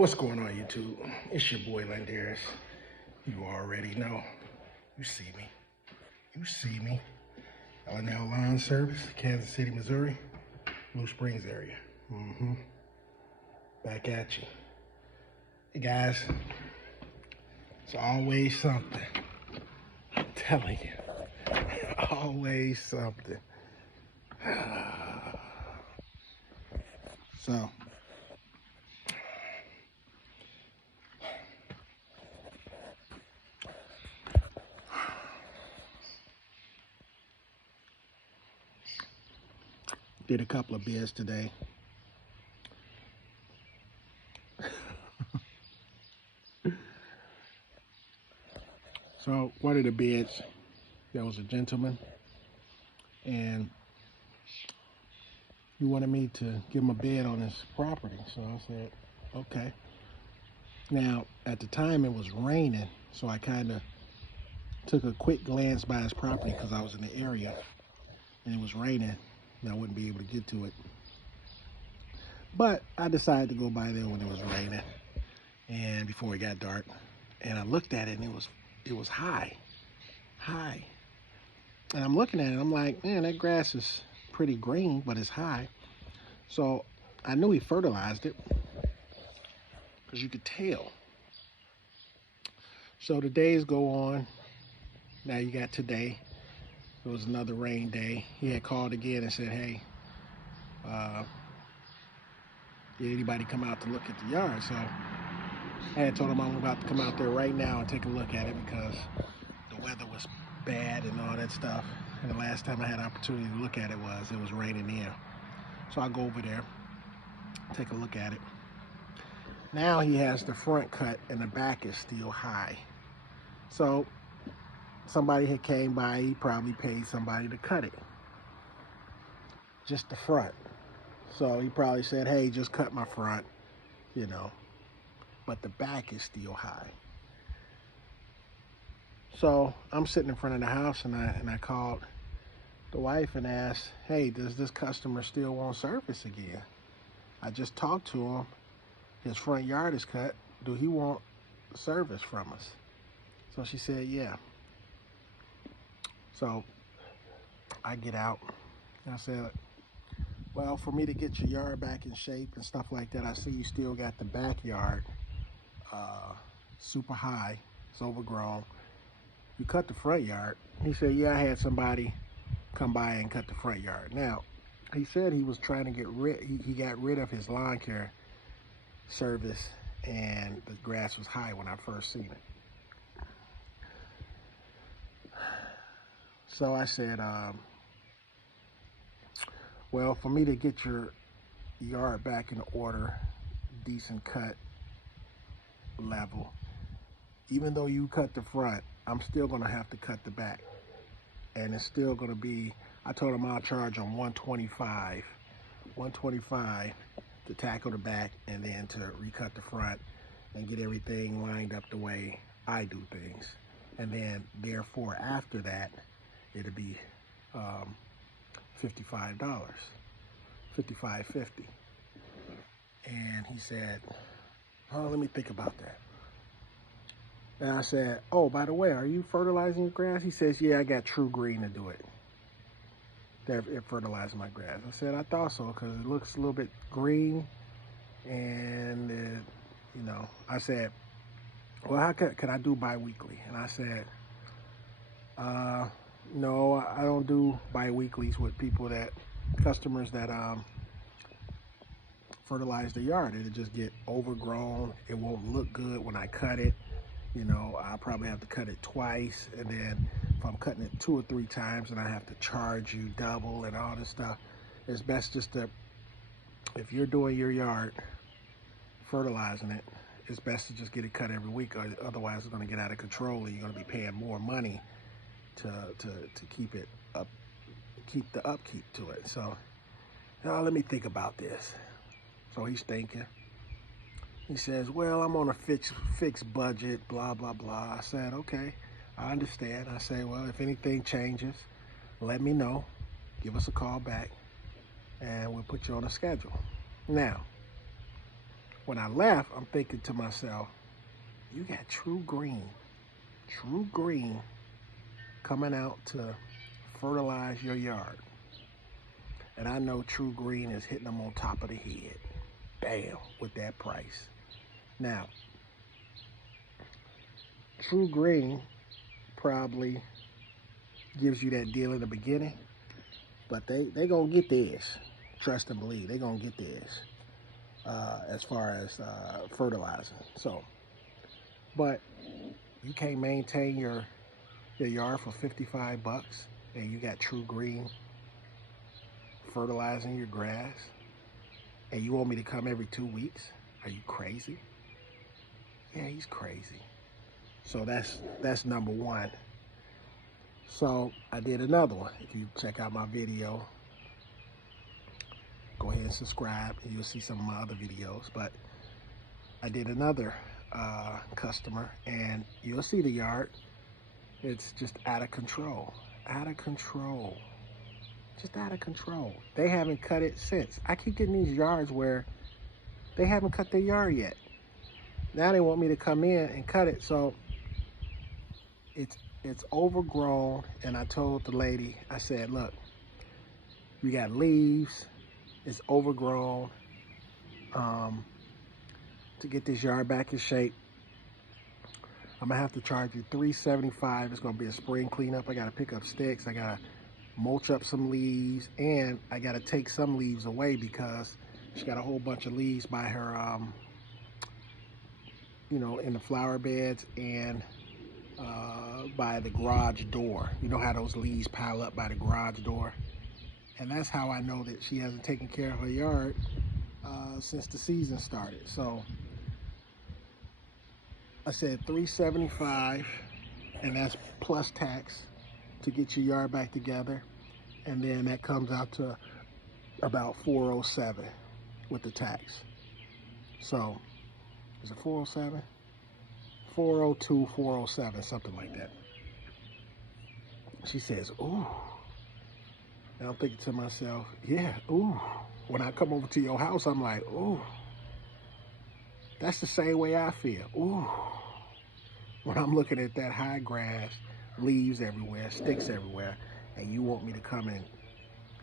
What's going on, YouTube? It's your boy Landaris. You already know. You see me. You see me. L&L Lawn Service, Kansas City, Missouri, Blue Springs area. Back at you. Hey guys, it's always something. I'm telling you. Always something. So, did a couple of bids today. So one of the bids, there was a gentleman, and he wanted me to give him a bid on his property. So I said, okay. Now, at the time it was raining, so I kind of took a quick glance by his property because I was in the area, and it was raining, and I wouldn't be able to get to it. But I decided to go by there when it was raining and before it got dark. And I looked at it, and it was high. And I'm looking at it, I'm like, man, that grass is pretty green, but it's high. So I knew he fertilized it because you could tell. So the days go on. Now you got today. It was another rain day. He had called again and said, hey, did anybody come out to look at the yard? So I had told him I'm about to come out there right now and take a look at it because the weather was bad and all that stuff. And the last time I had an opportunity to look at it was raining there. So I go over there, take a look at it. Now he has the front cut and the back is still high. So somebody had came by, he probably paid somebody to cut it. Just the front. So he probably said, hey, just cut my front, you know. But the back is still high. So I'm sitting in front of the house and I called the wife and asked, hey, does this customer still want service again? I just talked to him. His front yard is cut. Do he want service from us? So she said, yeah. So I get out and I said, well, for me to get your yard back in shape and stuff like that, I see you still got the backyard super high. It's overgrown. You cut the front yard. He said, yeah, I had somebody come by and cut the front yard. Now, he said he was trying to get rid, he got rid of his lawn care service and the grass was high when I first seen it. So I said, well, for me to get your yard back in order, decent cut level, even though you cut the front, I'm still gonna have to cut the back. And it's still gonna be, I told him I'll charge him $125 to tackle the back and then to recut the front and get everything lined up the way I do things. And then therefore after that, it'll be $55, $55.50. And he said, oh, let me think about that. And I said, oh, by the way, are you fertilizing your grass? He says, yeah, I got True Green to do it. It fertilized my grass. I said, I thought so because it looks a little bit green. And, you know, I said, well, how can I do bi-weekly? And I said, no, I don't do bi-weeklies with customers that fertilize the yard. It'll just get overgrown. It won't look good when I cut it. You know, I'll probably have to cut it twice, and then if I'm cutting it 2 or 3 times and I have to charge you double and all this stuff, it's best just to, if you're doing your yard, fertilizing it, it's best to just get it cut every week, or otherwise it's going to get out of control and you're going to be paying more money to keep it up, keep the upkeep to it. So, now let me think about this. So he's thinking. He says, well, I'm on a fixed budget, blah, blah, blah. I said, okay, I understand. I say, well, if anything changes, let me know. Give us a call back, and we'll put you on a schedule. Now, when I left, I'm thinking to myself, you got True Green coming out to fertilize your yard. And I know True Green is hitting them on top of the head. Bam, with that price. Now, True Green probably gives you that deal in the beginning, but they gonna get theirs. Trust and believe, they gonna get theirs as far as fertilizing. So, but you can't maintain your yard for 55 bucks and you got True Green fertilizing your grass, and you want me to come every 2 weeks? Are you crazy? Yeah, he's crazy. So that's number one. So I did another one. If you check out my video, go ahead and subscribe and you'll see some of my other videos. But I did another customer, and you'll see the yard. It's just out of control. Out of control. Just out of control. They haven't cut it since. I keep getting these yards where they haven't cut their yard yet. Now they want me to come in and cut it. So it's overgrown. And I told the lady, I said, look, you got leaves. It's overgrown. To get this yard back in shape, I'm gonna have to charge you $3.75. It's gonna be a spring cleanup. I gotta pick up sticks. I gotta mulch up some leaves, and I gotta take some leaves away because she got a whole bunch of leaves by her, you know, in the flower beds and by the garage door. You know how those leaves pile up by the garage door? And that's how I know that she hasn't taken care of her yard since the season started. So I said $3.75, and that's plus tax to get your yard back together. And then that comes out to about $4.07 with the tax. So is it $4.07? $4.02, $4.07, something like that. She says, ooh. And I'm thinking to myself, yeah, ooh. When I come over to your house, I'm like, ooh. That's the same way I feel. Ooh. When I'm looking at that high grass, leaves everywhere, sticks everywhere, and you want me to come and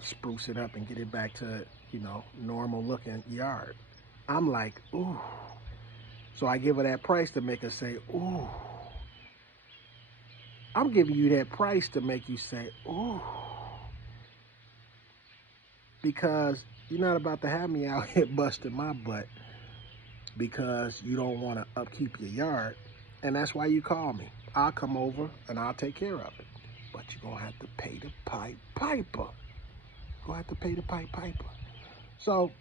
spruce it up and get it back to, you know, normal looking yard. I'm like, ooh. So I give her that price to make her say, ooh. I'm giving you that price to make you say, ooh. Because you're not about to have me out here busting my butt because you don't want to upkeep your yard. And that's why you call me. I'll come over and I'll take care of it. But you're going to have to pay the Pied Piper. You're going to have to pay the Pied Piper. So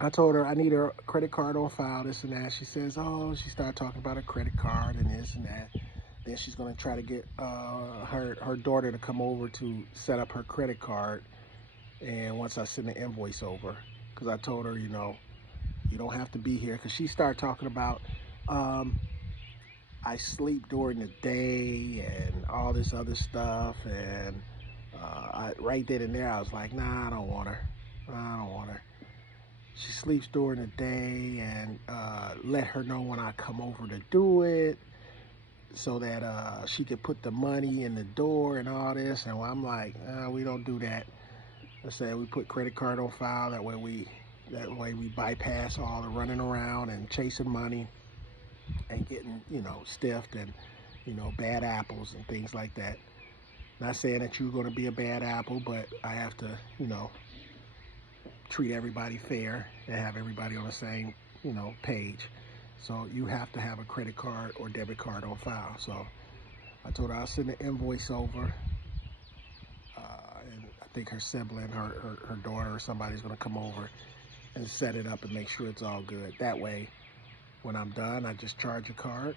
I told her I need her credit card on file, this and that. She says, oh, she started talking about a credit card and this and that. Then she's going to try to get her daughter to come over to set up her credit card. And once I send the invoice over, because I told her, you know, you don't have to be here. Because she started talking about, I sleep during the day and all this other stuff. And right then and there, I was like, nah, I don't want her. I don't want her. She sleeps during the day, and let her know when I come over to do it so that she could put the money in the door and all this. And I'm like, we don't do that. I said we put credit card on file. That way we bypass all the running around and chasing money and getting, you know, stiffed and, you know, bad apples and things like that. Not saying that you're going to be a bad apple, but I have to, you know, treat everybody fair and have everybody on the same, you know, page. So you have to have a credit card or debit card on file. So I told her I'll send the invoice over. And I think her sibling, her daughter or somebody's going to come over and set it up and make sure it's all good. That way, when I'm done, I just charge a card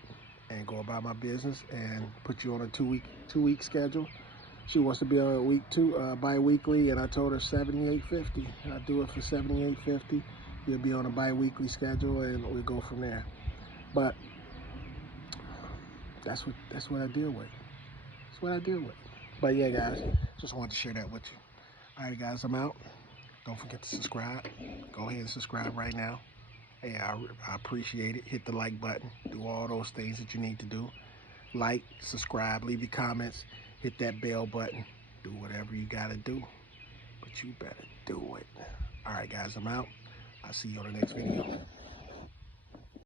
and go about my business and put you on a two-week schedule. She wants to be on a week bi-weekly, and I told her $78.50. I'll do it for $78.50. You'll be on a bi-weekly schedule, and we'll go from there. But that's what I deal with. That's what I deal with. But yeah, guys, just wanted to share that with you. All right, guys, I'm out. Don't forget to subscribe. Go ahead and subscribe right now. Hey, I appreciate it. Hit the like button. Do all those things that you need to do. Like, subscribe, leave your comments, hit that bell button. Do whatever you got to do. But you better do it. All right, guys, I'm out. I'll see you on the next video.